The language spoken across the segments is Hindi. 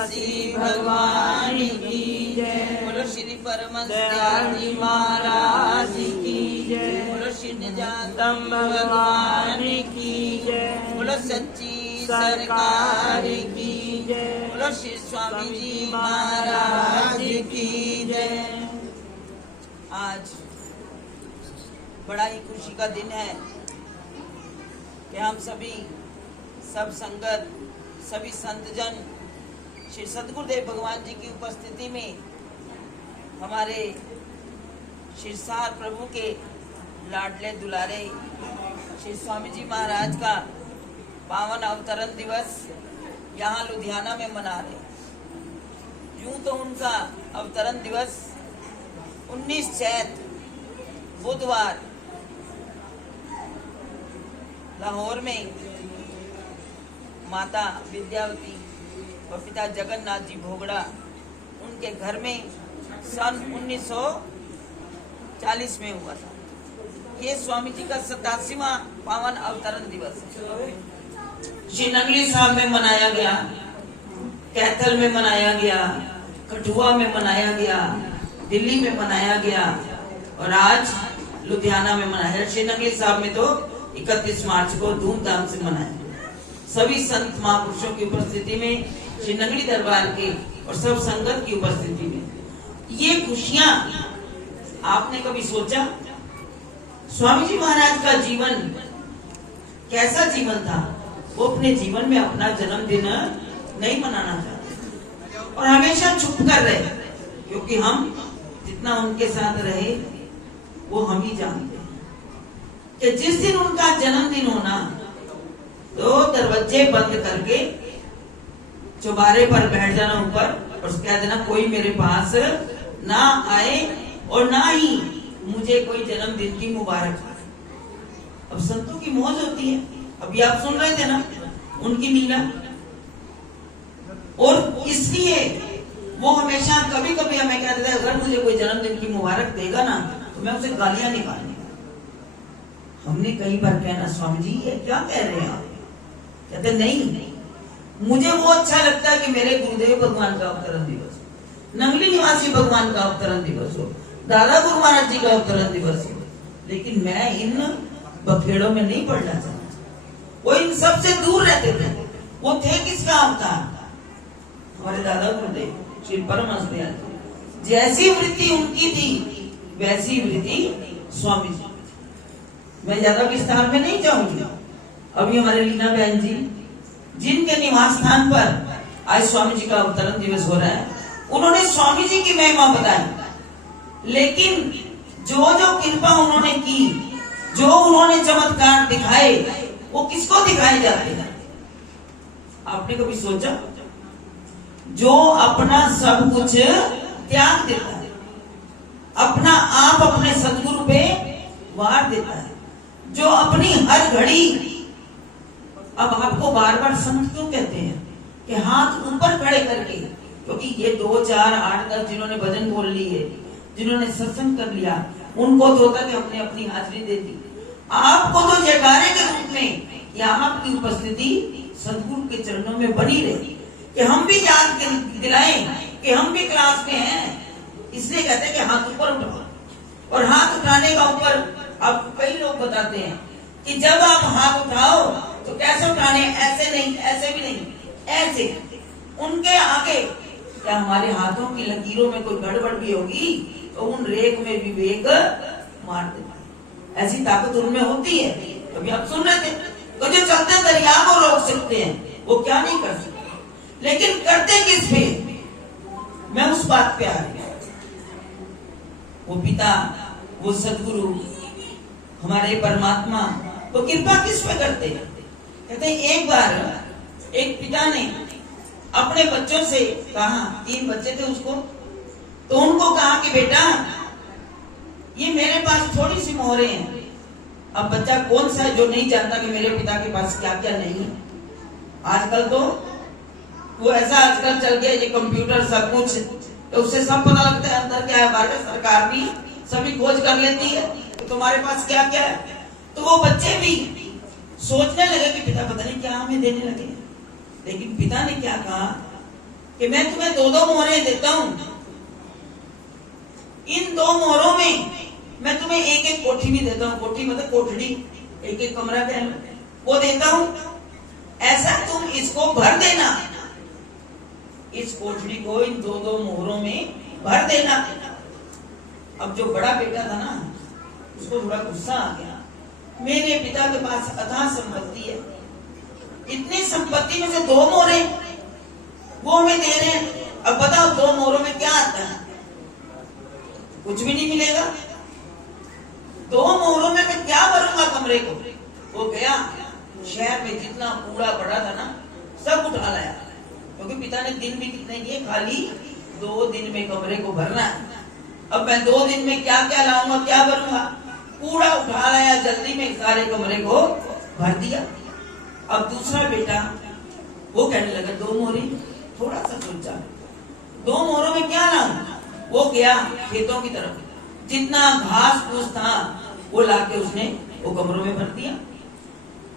श्री भगवान की जय। बोलो श्री परमहंस महाराज की जय। बोलो श्री निजातम भगवान की जय। बोलो सच्ची सरकार की जय। बोलो श्री स्वामी जी महाराज की जय। आज बड़ा ही खुशी का दिन है कि हम सभी सब संगत सभी संतजन श्री सद्गुरुदेव भगवान जी की उपस्थिति में हमारे शिरसार प्रभु के लाडले दुलारे श्री स्वामी जी महाराज का पावन अवतरण दिवस यहाँ लुधियाना में मना रहे। यूं तो उनका अवतरण दिवस 19 चैत्र बुधवार लाहौर में माता विद्यावती और पिता जगन्नाथ जी भोगड़ा उनके घर में सन 1940 में हुआ था। ये स्वामी जी का 87वां पावन अवतरण दिवस है। श्री नंगली साहब में मनाया गया, कैथल में मनाया गया, कठुआ में मनाया गया, दिल्ली में मनाया गया और आज लुधियाना में मनाया। श्री नंगली साहब में तो 31 मार्च को धूमधाम से मनाया। सभी संत महापुरुषों की उपस्थिति में, श्री नंगली दरबार के और सब संगत की उपस्थिति में ये खुशियां आपने कभी सोचा? स्वामी जी महाराज का जीवन कैसा जीवन था? वो अपने जीवन में अपना जन्मदिन नहीं मनाना चाहते और हमेशा चुप कर रहे, क्योंकि हम जितना उनके साथ रहे वो हम ही जानते हैं कि जिस दिन उनका जन्मदिन होना तो दरवाजे बंद करके चौबारे पर बैठ जाना ऊपर और कह देना कोई मेरे पास ना आए और ना ही मुझे कोई जन्मदिन की मुबारक। अब संतों की मौज होती है, अभी आप सुन रहे थे ना उनकी लीला। और इसलिए वो हमेशा कभी कभी हमें कह देता है अगर मुझे कोई जन्मदिन की मुबारक देगा ना तो मैं उसे गालियां निकालूंगा। हमने कई बार कहना स्वामी जी ये क्या कह रहे हैं आप? कहते नहीं, मुझे वो अच्छा लगता है कि मेरे गुरुदेव भगवान का अवतरण दिवस हो, नंगली निवासी भगवान का अवतरण दिवस हो, दादा गुरु महाराज जी का अवतरण दिवस हो, लेकिन मैं इन बखेड़ों में नहीं पड़ना चाहता। वो इन सब से दूर रहते थे। वो थे किसका अवतार? हमारे दादा गुरुदेव श्री परमहंस दयाल जी। जैसी वृत्ति उनकी थी वैसी वृत्ति स्वामी जी। मैं ज्यादा विस्तार में नहीं जाऊंगी। अभी हमारे लीना बहन जी जिनके निवास स्थान पर आज स्वामी जी का अवतरण दिवस हो रहा है, उन्होंने स्वामी जी की महिमा बताई, लेकिन जो जो कृपा उन्होंने की, जो उन्होंने चमत्कार दिखाए, वो किसको दिखाए जाते हैं? आपने कभी सोचा? जो अपना सब कुछ त्याग देता है, अपना आप अपने सदगुरु पे वार देता है, जो अपनी हर घड़ी, अब आपको बार बार संत क्यों कहते हैं कि हाथ ऊपर खड़े करके, क्योंकि ये 2, 4, 8, 10 जिन्होंने भजन बोल लिए, जिन्होंने सत्संग कर लिया, उनको तो होता कि हमने अपनी हाजिरी दे दी। आपको तो जयकारे के रूप में यहाँ आपकी उपस्थिति सदगुरु के चरणों में बनी रही कि हम भी याद दिलाएं कि हम भी क्लास में हैं। इसलिए कहते हैं कि हाथ ऊपर उठाओ। और हाथ उठाने का ऊपर आपको कई लोग बताते हैं कि जब आप हाथ उठाओ तो कैसे उठाने? ऐसे नहीं, ऐसे भी नहीं, ऐसे। उनके आगे क्या हमारे हाथों की लकीरों में कोई गड़बड़ भी होगी तो उन रेख में भी वेग मार देता है। ऐसी ताकत उनमें होती है। अभी आप सुन रहे थे तो जो चलते दरिया को रोक सकते हैं वो क्या नहीं कर सकते, लेकिन करते किस पे? मैं उस बात पे आ रही हूं। वो पिता, वो सदगुरु, हमारे परमात्मा वो कृपा किस पे करते हैं? कहते हैं एक बार एक पिता ने अपने बच्चों से कहा, 3 बच्चे थे उसको, तो उनको कहा कि बेटा ये मेरे पास थोड़ी सी मोहरें हैं। अब बच्चा कौन सा है जो नहीं जानता कि मेरे पिता के पास क्या क्या नहीं है? आजकल तो वो ऐसा आजकल चल गया ये कंप्यूटर सब कुछ, तो उससे सब पता लगता है अंदर क्या है। भारत सरकार भी सभी खोज कर लेती है तो तुम्हारे पास क्या क्या है। तो वो बच्चे भी सोचने लगे कि पिता पता नहीं क्या हमें देने लगे। लेकिन पिता ने क्या कहा कि मैं तुम्हें 2-2 मोहरें देता हूं, इन 2 मोहरों में मैं तुम्हें एक-एक कोठी भी देता हूं, कोठी मतलब कोठड़ी, एक-एक कमरा कह लो, वो देता हूं, ऐसा तुम इसको भर देना, इस कोठड़ी को इन 2-2 मोहरों में भर देना। अब जो बड़ा बेटा था ना, उसको थोड़ा गुस्सा आ गया, मेरे पिता के पास अथाह संपत्ति है, इतनी संपत्ति में से 2 मोहरे वो हमें दे रहे हैं, अब बताओ 2 मोहरों में क्या आता है? कुछ भी नहीं मिलेगा। 2 मोहरों में मैं क्या भरूंगा कमरे को? वो गया शहर में जितना कूड़ा पड़ा था ना, सब उठा लाया, क्योंकि पिता ने दिन भी कितने किए, खाली 2 दिन में कमरे को भरना है। अब मैं 2 दिन में क्या क्या लाऊंगा, क्या भरूंगा? कूड़ा उठा लाया, जल्दी में सारे कमरे को भर दिया। अब दूसरा बेटा वो कहने लगा 2 मोहरे, थोड़ा सा सोचा 2 मोहरों में क्या लाऊं? वो गया खेतों की तरफ, जितना घास फूस था वो लाके उसने वो कमरों में भर दिया।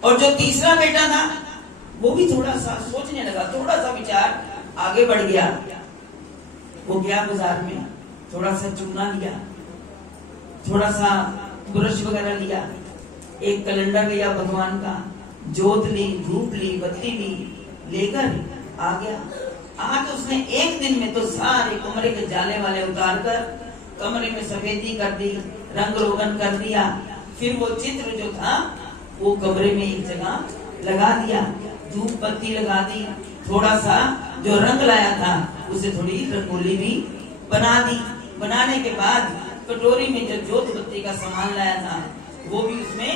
और जो तीसरा बेटा था वो भी थोड़ा सा सोचने लगा, थोड़ा सा विचार आगे बढ़ गया, वो गया बाजार में, थोड़ा सा चूना लिया, थोड़ा सा ब्रश वगैरह लिया, एक कैलेंडर लिया भगवान का, जोत ली, धूप ली, बत्ती ली, लेकर आ गया। आज उसने एक दिन में तो सारे कमरे के जाले वाले उतार कर कमरे में सफेदी कर दी, रंग रोगन कर दिया, फिर वो चित्र जो था वो कमरे में एक जगह लगा दिया, धूप बत्ती लगा दी, थोड़ा सा जो रंग लाया था उसे थोड़ी रंगोली भी बना दी। बनाने के बाद कटोरी में जो जोत बत्ती का सामान लाया था वो भी उसमें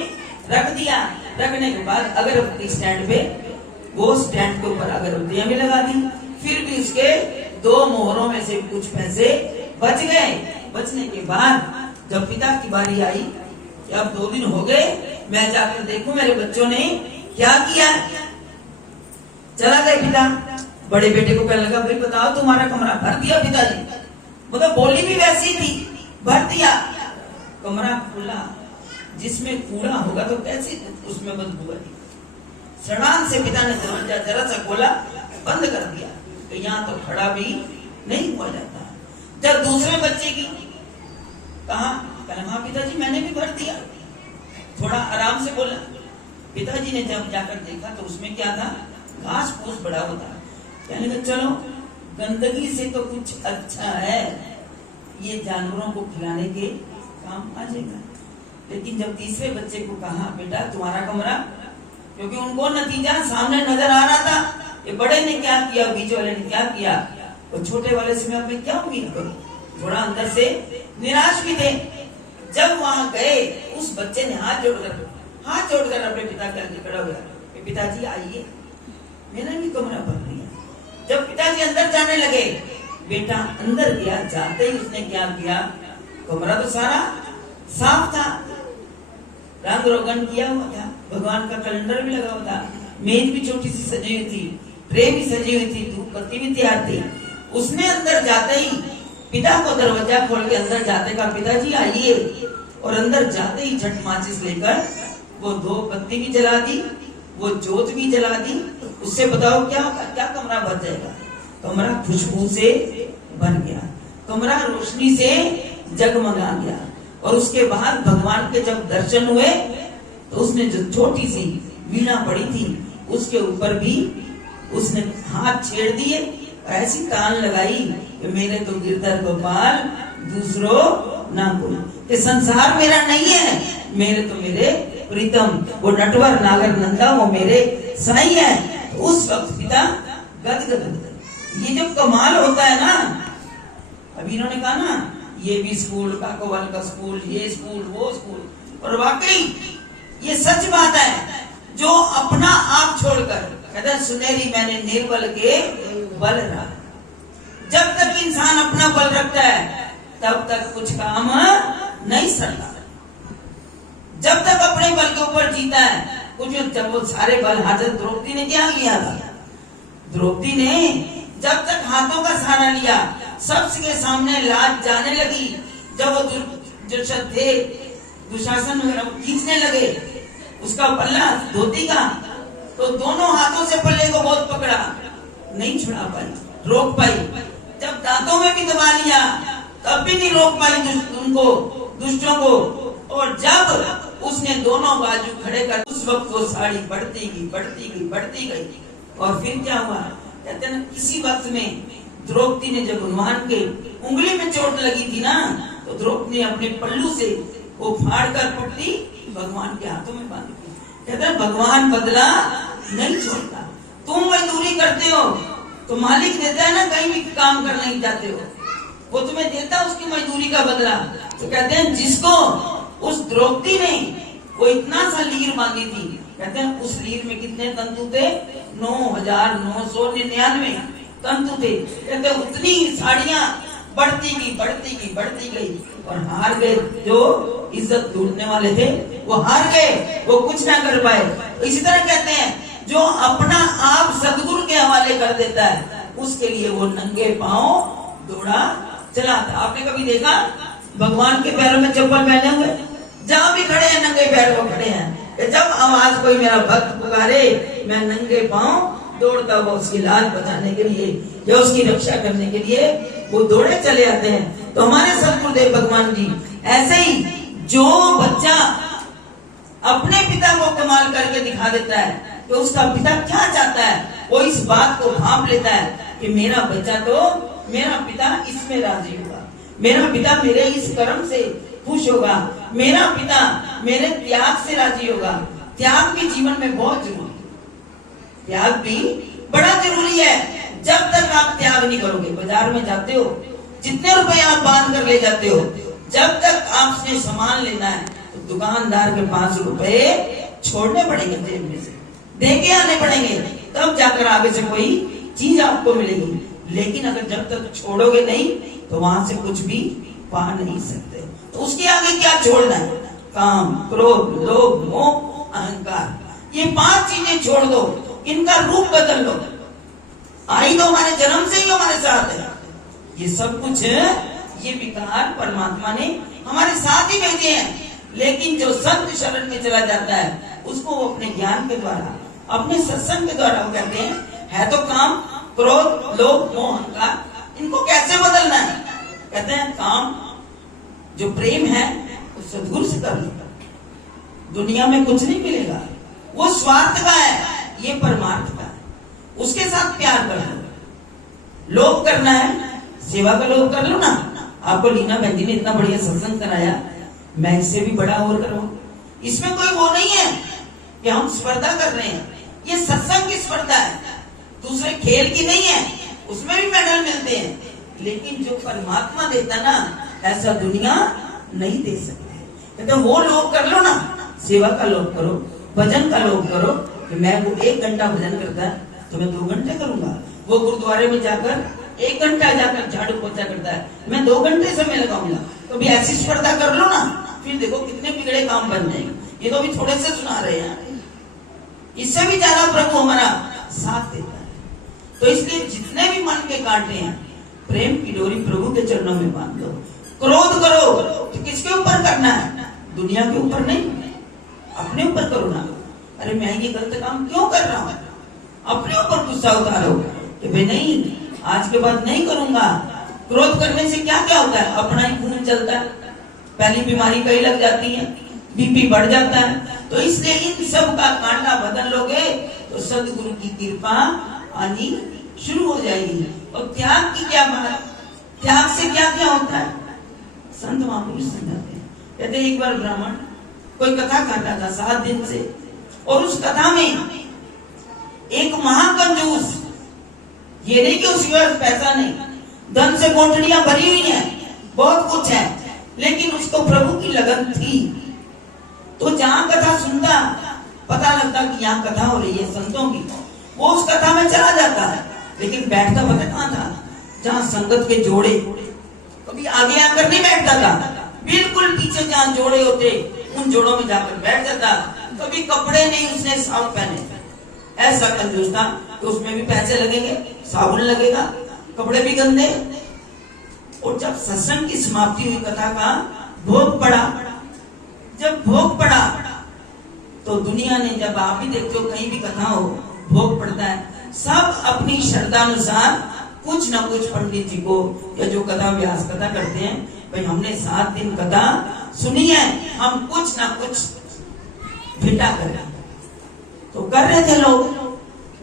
रख दिया। रखने के बाद अगरबत्ती स्टैंड पे, वो स्टैंड के ऊपर अगरबत्तियां भी लगा दी। फिर भी उसके 2 मोहरों में से कुछ पैसे बच गए। बचने के बाद जब पिता की बारी आई कि अब 2 दिन हो गए, मैं जाकर देखूं मेरे बच्चों ने क्या किया। चला गए पिता, बड़े बेटे को कहने लगा, भाई बताओ तुम्हारा कमरा भर दिया? पिताजी मतलब बोली भी वैसी थी, भर दिया। कमरा खुला, जिसमें कूड़ा होगा तो कैसे उसमें बदबू आएगी। सड़ान से पिता ने दरवाजा जरा सा खोला, बंद कर दिया, तो यहाँ तो खड़ा भी नहीं हुआ जाता। जब दूसरे बच्चे की कहा, हाँ पिताजी मैंने भी भर दिया, थोड़ा आराम से बोला। पिताजी ने जब जाकर देखा तो उसमें क्या था, घास फूस बड़ा होता। कहने लगा चलो गंदगी से तो कुछ अच्छा है, ये जानवरों को खिलाने के काम आ जाएगा। लेकिन जब तीसरे बच्चे को कहा, बेटा तुम्हारा कमरा, क्योंकि उनको नतीजा सामने नजर आ रहा था, ये बड़े ने क्या किया, बीच वाले ने क्या किया, तो छोटे वाले से मैं अपने क्या उम्मीद करूं। थोड़ा अंदर से निराश भी थे। जब वहां गए, उस बच्चे ने हाथ जोड़कर अपने पिता के आगे खड़ा हुआ, पिताजी आइए, मैंने भी कमरा भर लिया। जब पिताजी अंदर जाने लगे, बेटा अंदर गया, जाते ही उसने क्या किया, कमरा तो सारा साफ था, रंग रोगन किया हुआ था, भगवान का कैलेंडर भी लगा हुआ था, मेज भी छोटी सी सजी हुई थी, ट्रे भी सजी हुई थी, धूप बत्ती भी तैयार थी। उसने अंदर जाते ही पिता को दरवाजा खोल के अंदर जाते का, पिताजी आइए, और अंदर जाते ही झट माचिस लेकर वो 2 बत्ती भी जला दी, वो जोत भी जला दी। उससे बताओ क्या होगा, क्या कमरा भर जाएगा? कमरा खुशबू से भर गया, कमरा रोशनी से जगमगा गया। और उसके बाद भगवान के जब दर्शन हुए तो उसने जो छोटी सी वीणा पड़ी थी उसके ऊपर भी उसने हाथ छेड़ दिए, ऐसी तान लगाई कि मेरे तो गिरधर गोपाल दूसरो ना कोई, कि संसार मेरा नहीं है, मेरे तो मेरे प्रीतम वो नटवर नागर नंदा वो मेरे साईं है। तो उस वक्त पिता गदगद। ये जो कमाल होता है ना, अभी इन्होंने कहा ना, ये भी स्कूल, काकोवाल का स्कूल, ये स्कूल, वो स्कूल, और वाकई ये सच बात है। जो अपना आप छोड़कर, कहते हैं सुनेरी मैंने निर्बल के बल रहा। जब तक इंसान अपना बल रखता है तब तक कुछ काम नहीं सरता। जब तक अपने बल के ऊपर जीता है कुछ, जब वो सारे बल हाजर, द्रौपदी ने क्या लिया था? द्रौपदी ने जब तक हाथों का सहारा लिया, सबके सामने लाज जाने लगी। जब वो जो थे दुशासन खींचने लगे उसका पल्ला धोती का, तो दोनों हाथों से पल्ले को बहुत पकड़ा, नहीं छुड़ा पाई। रोक पाई, जब दांतों में भी दबा लिया तब भी नहीं रोक पाई उनको, दुष्टों को। और जब उसने दोनों बाजू खड़े कर, उस वक्त वो साड़ी बढ़ती गई, बढ़ती गई, बढ़ती गई। और फिर क्या हुआ, कहते हैं ना, किसी वक्त में द्रौपदी ने जब हनुमान के उंगली में चोट लगी थी ना, तो द्रौपदी ने अपने पल्लू से वो फाड़ कर पट्टी भगवान के हाथों में बांधी थी। कहते हैं भगवान बदला नहीं छोड़ता। तुम मजदूरी करते हो तो मालिक देता है ना, कहीं भी काम करने जाते हो वो तुम्हें देता उसकी मजदूरी का बदला। तो कहते हैं जिसको उस द्रौपदी ने वो इतना सा लीर बांधी थी, कहते हैं उस लीर में कितने तंतु थे, 9,999 तंतु थे। कहते उतनी साड़ियां बढ़ती गई, बढ़ती गई, बढ़ती गई, और हार गए। जो इज्जत ढूंढने वाले थे वो हार गए, वो कुछ ना कर पाए। इसी तरह कहते हैं जो अपना आप सदगुरु के हवाले कर देता है, उसके लिए वो नंगे पांव दौड़ा चला था। आपने कभी देखा भगवान के पैरों में चप्पल पहने हुए, जहां भी खड़े हैं नंगे पैर वो खड़े हैं। जब आवाज कोई मेरा भक्त पुकारे, मैं नंगे पांव दौड़ता हुआ उसकी लाज बचाने के लिए या उसकी रक्षा करने के लिए वो दौड़े चले आते हैं। तो हमारे सतगुरुदेव भगवान जी ऐसे ही, जो बच्चा अपने पिता को कमाल करके दिखा देता है कि उसका पिता क्या चाहता है, वो इस बात को भांप लेता है कि मेरा बच्चा तो, मेरा पिता इसमें राजी होगा, मेरा पिता मेरे इस कर्म से खुश होगा, मेरा पिता मेरे त्याग से राजी होगा। त्याग भी जीवन में बहुत जरूरी है, त्याग भी बड़ा जरूरी है। जब तक आप त्याग नहीं करोगे, बाजार में जाते हो, जितने रुपए आप बांध कर ले जाते हो, जब तक आपसे सामान लेना है तो दुकानदार के 5 रुपए छोड़ने पड़ेंगे, जेब में से दे के आने पड़ेंगे, तब जाकर आगे से कोई चीज आपको मिलेगी। लेकिन अगर जब तक छोड़ोगे नहीं तो वहां से कुछ भी पा नहीं सकते। तो उसके आगे क्या छोड़ना है, काम, क्रोध, लोभ, मोह, अहंकार, ये 5 चीजें छोड़ दो, इनका रूप बदल लो। आई तो हमारे जन्म से ही हमारे साथ है, ये सब कुछ ये विकार परमात्मा ने हमारे साथ ही भेजे हैं। लेकिन जो संत शरण में चला जाता है उसको वो अपने ज्ञान के द्वारा, अपने सत्संग के द्वारा, वो कहते हैं है तो काम, क्रोध, लोभ, मोह, अहंकार, इनको कैसे बदलना है। कहते हैं काम, जो प्रेम है वो सद्गुरु से कर लो, दुनिया में कुछ नहीं मिलेगा, वो स्वार्थ का है, ये परमार्थ का है, उसके साथ प्यार कर लो। लोभ करना है, सेवा का लोभ कर लो ना। आपको लीना बहन जी ने इतना बढ़िया सत्संग कराया, मैं इससे भी बड़ा और करूं। इसमें कोई वो नहीं है कि हम स्पर्धा कर रहे हैं, ये सत्संग की स्पर्धा है, दूसरे खेल की नहीं है, उसमें भी मेडल मिलते हैं। लेकिन जो परमात्मा देता ना, ऐसा दुनिया नहीं दे सकते। कहते वो लोभ कर लो ना, सेवा का लोभ करो, भजन का लोभ करो कि मैं वो 1 घंटा भजन करता है तो मैं 2 घंटे करूंगा, वो गुरुद्वारे में जाकर 1 घंटा जाकर झाड़ू पोछा करता है, मैं 2 घंटे समय लगाऊंगा। तो भी ऐसी स्पर्धा कर लो ना, फिर देखो कितने बिगड़े काम बन जाएंगे। ये तो भी थोड़े से सुना रहे हैं, इससे भी ज्यादा प्रभु हमारा साथ देता है। तो इसलिए जितने भी मन के कांटे हैं, प्रेम की डोरी प्रभु के चरणों में बांध लो। क्रोध करो तो किसके ऊपर करना है, दुनिया के ऊपर नहीं, अपने ऊपर करो ना। अरे मैं ये गलत काम क्यों कर रहा हूं, अपने ऊपर गुस्सा उतारो कि भाई नहीं, आज के बाद नहीं करूंगा। क्रोध करने से क्या क्या होता है, अपना ही खून चलता है, पहली बीमारी कई लग जाती है, बीपी बढ़ जाता है। तो इसलिए इन सब का कांटा बदल लोगे तो सदगुरु की कृपा आनी शुरू हो जाएगी। और त्याग की क्या बात, त्याग से क्या क्या होता है, संत महापुरुष समझाते हैं। कहते एक बार ब्राह्मण कोई कथा काटा था 7 दिन से, और उस कथा में एक महाकंजूस, ये नहीं कि उसके पास पैसा नहीं, धन से कोठड़ियां भरी हुई हैं, बहुत कुछ है, लेकिन उसको प्रभु की लगन थी। तो जहां कथा सुनता, पता लगता कि यहाँ कथा हो रही है संतों की, वो उस कथा में चला जाता है। लेकिन बैठता पता कहां था, जहां संगत के जोड़े, कभी आगे आकर नहीं बैठता था, बिल्कुल पीछे जहां जोड़े होते उन जोड़ों में जाकर बैठ जाता। कभी कपड़े नहीं उसने साफ पहने, ऐसा कंजूस था। तो उसमें भी पैसे लगेंगे, साबुन लगेगा, कपड़े भी गंदे। और जब सत्संग की समाप्ति हुई, कथा का भोग पड़ा, जब भोग पड़ा तो दुनिया ने, जब आप भी देखते हो कहीं भी कथा हो, भोग पड़ता है, सब अपनी श्रद्धा अनुसार कुछ ना कुछ पंडित जी को या जो कथा व्यास कथा करते हैं, भाई हमने 7 दिन कथा सुनी है, हम कुछ ना कुछ भेटा करें, तो कर रहे थे लोग।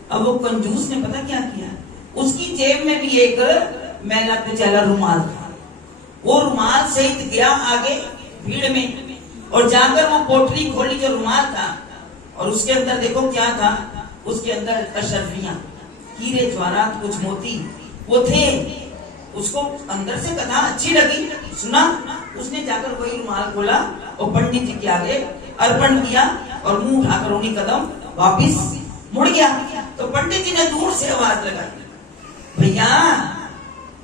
अब वो कंजूस ने पता क्या किया, उसकी जेब में भी एक मैला कुचैला रुमाल था, वो रुमाल सहित गया आगे भीड़ में और जाकर वो पोटली खोली जो रुमाल था, और उसके अंदर देखो क्या था, उसके अंदर अशर्फियां, हीरे ज्वारात, कुछ मोती वो थे। उसको अंदर से कथा अच्छी लगी, सुना, उसने जाकर वही रुमाल खोला और पंडित जी के आगे अर्पण किया और मुंह उठाकर उन्हीं कदम वापिस मुड़ गया। तो पंडित जी ने दूर से आवाज लगाई, भैया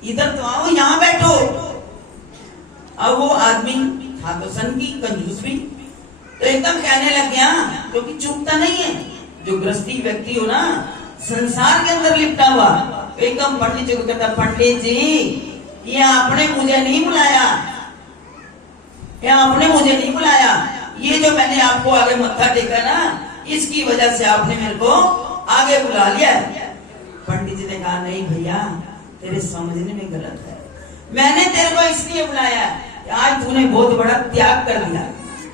इधर तो आओ, यहाँ बैठो। अब वो आदमी था तो सन की कंजूस भी, तो एकदम कहने लग गया, क्योंकि चूकता नहीं है, जो गृहस्थी व्यक्ति हो ना, संसार के अंदर लिपटा हुआ, तो एकदम पंडित जी को कहता, पंडित जी ये आपने मुझे नहीं बुलाया, ये आपने मुझे नहीं बुलाया, ये जो मैंने आपको आगे मत्था टेका ना, इसकी वजह से आपने मेरे को आगे बुला लिया। पंडित जी ने कहा, नहीं भैया तेरे समझने में गलत है, मैंने तेरे को इसलिए बुलाया, आज तूने बहुत बड़ा त्याग कर दिया।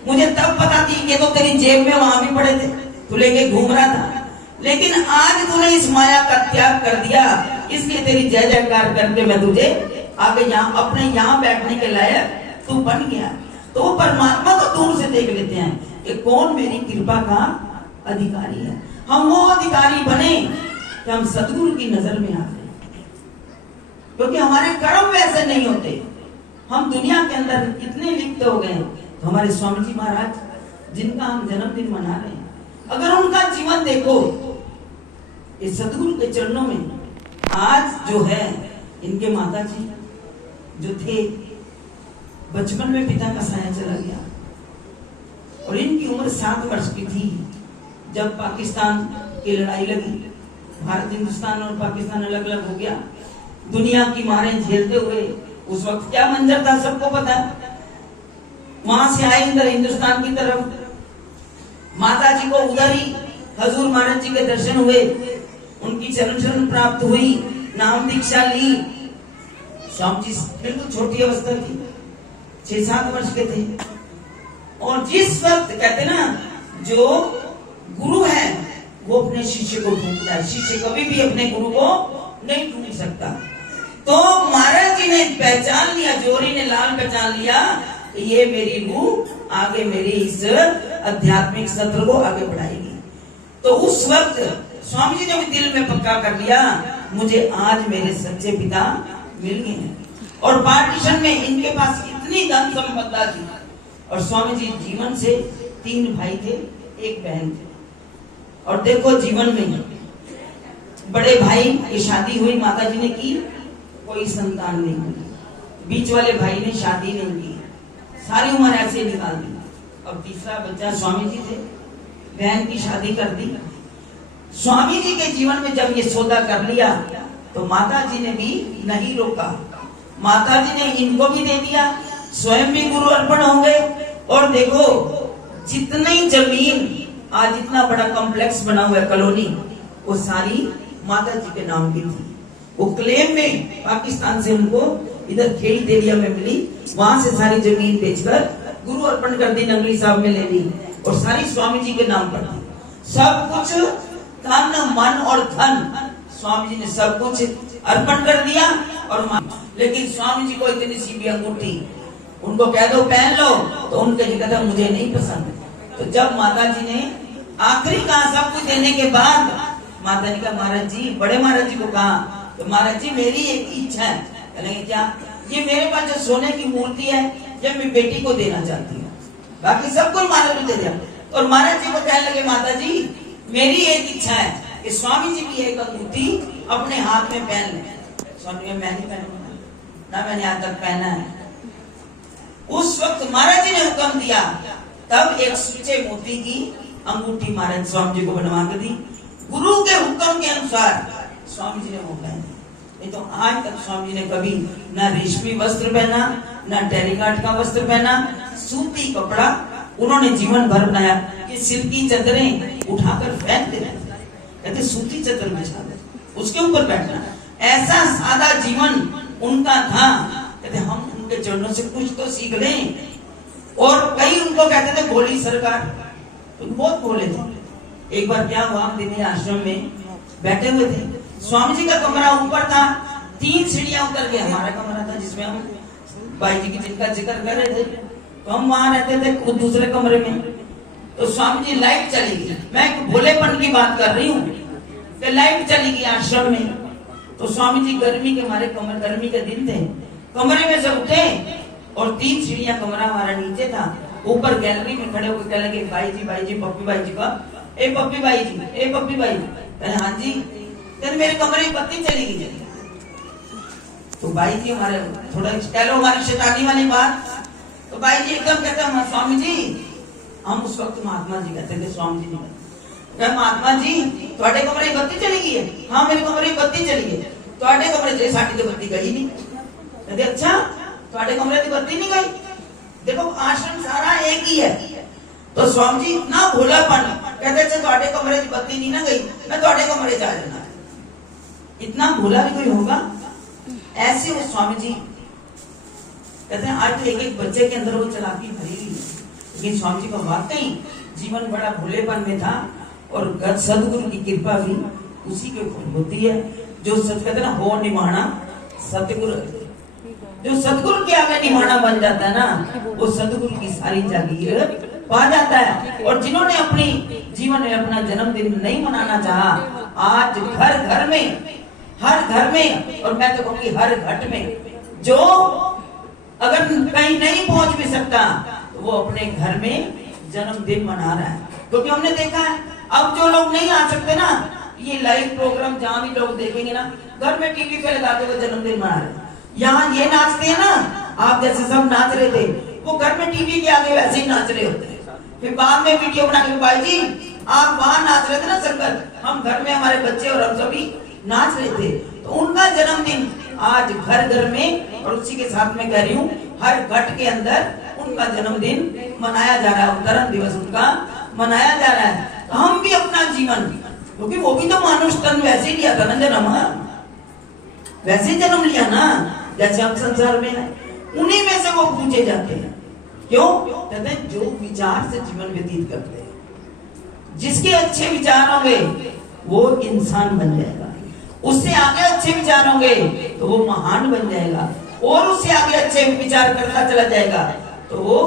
मुझे तब पता थी कि तो तेरी जेब में वहां भी पड़े थे, तू लेके घूम रहा था, लेकिन आज तूने इस माया का त्याग कर दिया, इसलिए तेरी जय जयकार करके मैं तुझे आगे यहाँ अपने यहाँ बैठने के लायक तू बन गया। तो वो परमात्मा को दूर से देख लेते हैं कि कौन मेरी कृपा का अधिकारी है। हम वो अधिकारी बने कि हम सदगुरु की नजर में आते, क्योंकि हमारे कर्म वैसे नहीं होते। हम दुनिया के अंदर इतने लिप्त हो गए। तो हमारे स्वामी जी महाराज जिनका हम जन्मदिन मना रहे हैं, अगर उनका जीवन देखो, इस सदगुरु के चरणों में आज जो है, इनके माता जी जो थे, बचपन में पिता का साया चला गया और इनकी उम्र 7 वर्ष की थी जब पाकिस्तान की लड़ाई लगी। भारत, हिंदुस्तान और पाकिस्तान अलग अलग हो गया, दुनिया की मारें झेलते हुए। उस वक्त क्या मंजर था सबको पता है। वहां से आए इधर हिंदुस्तान की तरफ, माता जी को उधर ही हजूर महाराज जी के दर्शन हुए, उनकी चरण शरण प्राप्त हुई, नाम दीक्षा ली। स्वामी जी बिल्कुल छोटी अवस्था थी, 6-7 वर्ष के थे। और जिस वक्त कहते ना, जो गुरु है वो अपने शिष्य को ढूंढता है, शिष्य कभी भी अपने गुरु को नहीं ढूंढ सकता। तो महाराज जी ने पहचान लिया, जोरी ने लाल पहचान लिया, ये मेरी रूह आगे मेरी इस आध्यात्मिक सत्र को आगे बढ़ाएगी। तो उस वक्त स्वामी जी ने भी दिल में पक्का कर लिया, मुझे आज मेरे सच्चे पिता मिल गए हैं। और पार्टीशन में इनके पास इतनी धन संपदा थी। और स्वामी जी जीवन से 3 भाई थे, 1 बहन थी। और देखो जीवन में बड़े भाई की शादी हुई, माता जी ने की, कोई संतान नहीं हुई। बीच वाले भाई ने शादी नहीं की, सारी उम्र ऐसे निकाल दी। अब तीसरा बच्चा स्वामी जी थे, बहन की शादी कर दी। स्वामी जी के जीवन में जब ये सौदा कर लिया तो माता जी ने भी नहीं रोका, माता जी ने इनको भी दे दिया, स्वयं भी गुरु अर्पण हो गए। और देखो जितनी जमीन, आज इतना बड़ा कॉम्प्लेक्स बना हुआ है कॉलोनी, वो सारी माता जी के नाम की थी। वो क्लेम में पाकिस्तान से उनको इधर खेत एरिया में मिली, वहां से सारी जमीन बेचकर गुरु अर्पण कर दी, नंगली साहब में ले ली और सारी स्वामी जी के नाम पर थी। सब कुछ तन मन और धन स्वामी जी ने सब कुछ अर्पण कर दिया। और लेकिन स्वामी जी को इतनी सी भी अंगूठी, उनको कह दो पहन लो, तो उनके जी कहता मुझे नहीं पसंद। तो जब माता जी ने आखिरी कहा सब कुछ देने के बाद, माता ने कहा महाराज जी, बड़े महाराज जी को कहा, तो महाराज जी मेरी एक इच्छा है। कहेंगे क्या? ये मेरे पास जो सोने की मूर्ति है, ये मैं बेटी को देना चाहती हूँ, बाकी सब कुछ महाराज जी दे दिया। और महाराज जी को कहने लगे माता जी मेरी एक इच्छा है कि स्वामी जी की एक अंगूठी अपने हाथ में पहन लें। स्वामी मैं नहीं पहनूंगा ना, मैंने आज तक पहना है। उस वक्त महाराज जी ने हुक्म दिया, तब एक सच्चे मोती की अंगूठी महाराज स्वामी जी को बनवा के दी। गुरु के हुक्म के अनुसार स्वामी जी ने वो पहने। नहीं तो आज तक स्वामी जी ने कभी ना रेशमी वस्त्र पहना, ना टेरिकॉट का वस्त्र पहना, सूती कपड़ा उन्होंने जीवन भर बनाया। ये सिल्की चादरें उठाकर फेंक देना, कहते सूती चादर बिछा दे, उसके ऊपर बैठना। ऐसा सादा जीवन उनका था। कहते हम उनके चरणों से कुछ तो सीख लें। और कई उनको कहते थे भोली सरकार, तो बहुत भोले थे। एक बार क्या हुआ, हम दिल्ली आश्रम में बैठे हुए थे, स्वामी जी का कमरा ऊपर था, 3 सीढ़ियां उतर के हमारा कमरा था जिसमें हम भाई जी की जिनका जिक्र कर रहे थे, तो हम वहां रहते थे खुद दूसरे कमरे में। तो स्वामी जी लाइट चली गई, मैं एक भोलेपन की बात कर रही हूँ कि लाइट चली गई आश्रम में। तो स्वामी जी गर्मी के हमारे कमरे, गर्मी के दिन थे, कमरे में से उठे और 3 सीढ़ियां कमरा हमारा नीचे था, ऊपर गैलरी में खड़े होकर कहने लगे भाई जी पप्पी भाई जी का, ए पप्पी भाई जी, ए पप्पी भाई जी। कहने हाँ जी। कहने मेरे कमरे की बत्ती चली गई। तो भाई जी हमारे थोड़ा कह लो हमारी शैतानी वाली बात, तो भाई जी एकदम कहते हैं स्वामी जी, हम उस वक्त महात्मा जी कहते थे, स्वामी जी नहीं, महात्मा जी थोड़े कमरे की बत्ती चली गई है। हाँ मेरे कमरे की बत्ती चली है। थोड़े कमरे से साड़ी तो बत्ती गई नहीं। कहते अच्छा थोड़े कमरे की बत्ती नहीं गई, देखो आश्रम सारा एक ही है। तो स्वामी जी इतना भोलापन, कहते थे थोड़े कमरे की बत्ती नहीं ना गई, मैं थोड़े कमरे जा जाना। इतना भोला भी कोई होगा? ऐसे वो स्वामी जी कहते हैं आज तो एक बच्चे के अंदर वो चालाकी भरी हुई है, लेकिन स्वामी जी का वाकई जीवन बड़ा भोलेपन में था। और सदगुरु की कृपा भी उसी के ऊपर होती है। जो सत कहते ना हो निमाना सतगुरु, जो सदगुरु के आगे निमाना बन जाता है ना, वो सदगुरु की सारी जागीर पा जाता है। और जिन्होंने अपनी जीवन में अपना जन्मदिन नहीं मनाना चाहा, आज घर घर में, हर घर में, और मैं तो कहूंगी हर घट में, जो अगर कहीं नहीं पहुंच भी सकता तो वो अपने घर में जन्मदिन मना रहा है। क्योंकि हमने देखा है अब जो लोग नहीं आ सकते ना, ये लाइव प्रोग्राम जहां भी लोग देखेंगे ना, घर में टीवी पे लगाते हुए जन्मदिन मना रहे। यहाँ ये नाचते हैं ना, आप जैसे सब नाच रहे थे, वो घर में टीवी के आगे वैसे ही नाच रहे होते हैं। फिर बाद में वीडियो बना के भाई जी आप वहां नाच रहे थे ना संगत, हम घर में हमारे बच्चे और हम सभी नाच रहे थे। तो उनका जन्मदिन आज घर घर में, और उसी के साथ में कह रही हूँ हर घट के अंदर उनका जन्मदिन मनाया जा रहा है, अवतरण दिवस उनका मनाया जा रहा है। तो हम भी अपना जीवन, क्योंकि वो भी तो मानुष तन वैसे ही लिया था ना, जन्म वैसे जन्म लिया ना जैसे हम संसार में है, उन्हीं में से वो पूछे जाते हैं। क्यों? कहते हैं जो विचार से जीवन व्यतीत करते हैं, जिसके अच्छे विचार होंगे वो इंसान बन जाएगा, उससे आगे अच्छे विचार होंगे तो वो महान बन जाएगा, और उससे आगे अच्छे विचार करता चला जाएगा तो वो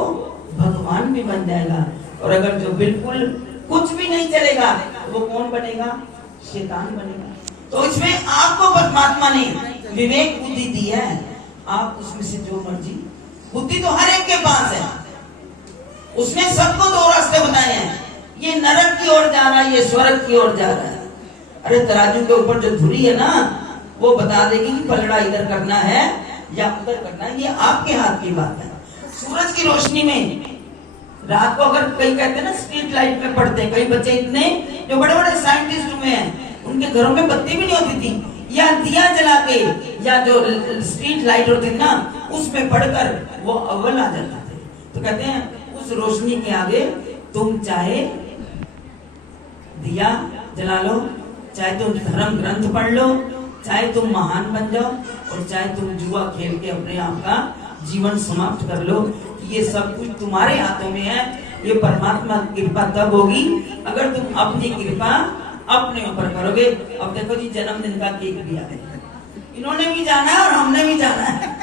भगवान भी बन जाएगा। और अगर जो बिल्कुल कुछ भी नहीं चलेगा तो वो कौन बनेगा? शैतान बनेगा। तो इसमें आपको परमात्मा ने विवेक बुद्धि दी है, आप उसमें से जो मर्जी, बुद्धि तो हर एक के पास है, उसने सबको 2 रास्ते बताए हैं, ये नरक की ओर जा रहा है, ये स्वर्ग की ओर जा रहा है। अरे तराजू के ऊपर जो धुरी है ना, वो बता देगी कि पलड़ा इधर करना है या उधर करना है, ये आपके हाथ की बात है। सूरज की रोशनी में रात को अगर कई कहते हैं ना स्ट्रीट लाइट में पढ़ते हैं, कई बच्चे इतने जो बड़े बड़े साइंटिस्ट हुए हैं, उनके घरों में बत्ती भी नहीं होती थी, या दिया जला के, या जो स्ट्रीट लाइट होती थी ना उसमें पढ़कर वो अव्वल आ जाते थे। तो कहते हैं उस रोशनी के आगे तुम चाहे दिया जला लो, चाहे तुम धर्म ग्रंथ पढ़ लो, चाहे तुम महान बन जाओ, और चाहे तुम जुआ खेल के अपने आप का जीवन समाप्त कर लो, ये सब कुछ तुम्हारे हाथों में है। ये परमात्मा की कृपा तब होगी अगर तुम अपनी कृपा अपने ऊपर करोगे। अब देखो जी जन्मदिन का केक भी आ गया, इन्होंने भी जाना है और हमने भी जाना है,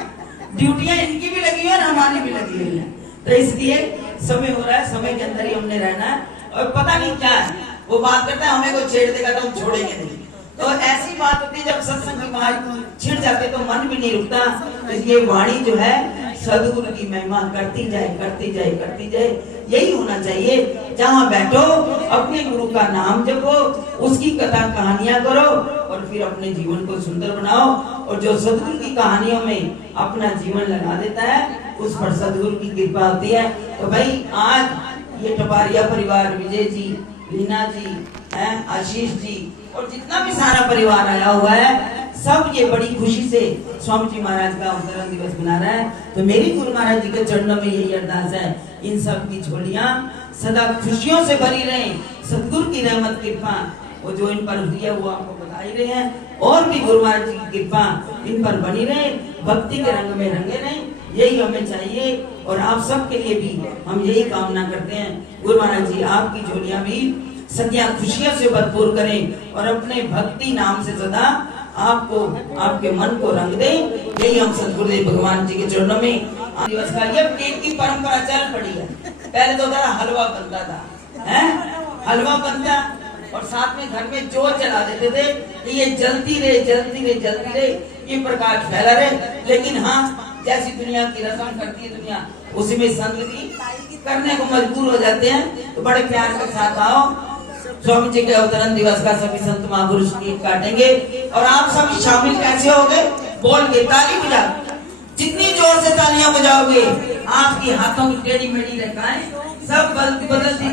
ड्यूटियां इनकी भी लगी है और हमारी भी लगी हुई है। तो इसलिए समय हो रहा है, समय के अंदर ही हमने रहना है। और पता नहीं क्या है, वो बात करता है हमें कोई छेड़ देगा तो हम छोड़ेंगे नहीं। तो ऐसी बात होती है जब सत्संग की बात छिड़ जाते तो मन भी नहीं रुकता। तो ये वाणी जो है सदगुरु की महिमा करती जाए, करती जाए, करती जाए, यही होना चाहिए। जहाँ बैठो अपने गुरु का नाम जपो, उसकी कथा कहानियां करो और फिर अपने जीवन को सुंदर बनाओ। और जो सदगुरु की कहानियों में अपना जीवन लगा देता है उस पर सदगुरु की कृपा होती है। तो भाई आज ये टपारिया परिवार, विजय जी, लीना जी, आशीष जी और जितना भी सारा परिवार आया हुआ है, सब ये बड़ी खुशी से स्वामी जी महाराज का अवतरण दिवस मना रहा है। तो मेरी गुरु महाराज जी के चरणों में यही अरदास है, इन सब की झोलियां सदा खुशियों से भरी रहें, सदगुरु की रहमत कृपा वो जो इन पर दिया वो आपको बता ही रहे हैं। और भी गुरु महाराज जी की कृपा इन पर बनी रहे, भक्ति के रंग में रंगे रहे, यही हमें चाहिए। और आप सबके लिए भी हम यही कामना करते हैं, गुरु महाराज जी आपकी झोलियां भी सदियां खुशियों से भरपूर करें और अपने भक्ति नाम से सदा आपको आपके मन को रंग दे। यही हम सतगुरुदेव भगवान जी के चरणों में दिवस का ये केक की परंपरा चल पड़ी है। पहले तो था हलवा बनता था, हैं? हलवा बनता और साथ में घर में जोत जला देते थे कि ये जलती रहे जलती रहे जलती रहे, ये प्रकाश फैला रहे। लेकिन हाँ, जैसी दुनिया की रस्म करती है दुनिया, उसी में संत भी करने को मजबूर हो जाते हैं। तो बड़े प्यार के साथ आओ, स्वामी जी के अवतरण दिवस का सभी संत महापुरुष केक काटेंगे और आप सभी शामिल कैसे होंगे? बोल के ताली बजा, जितनी जोर से तालियां बजाओगे आपकी हाथों की टेढ़ी मेढ़ी रेखाएं सब बदलती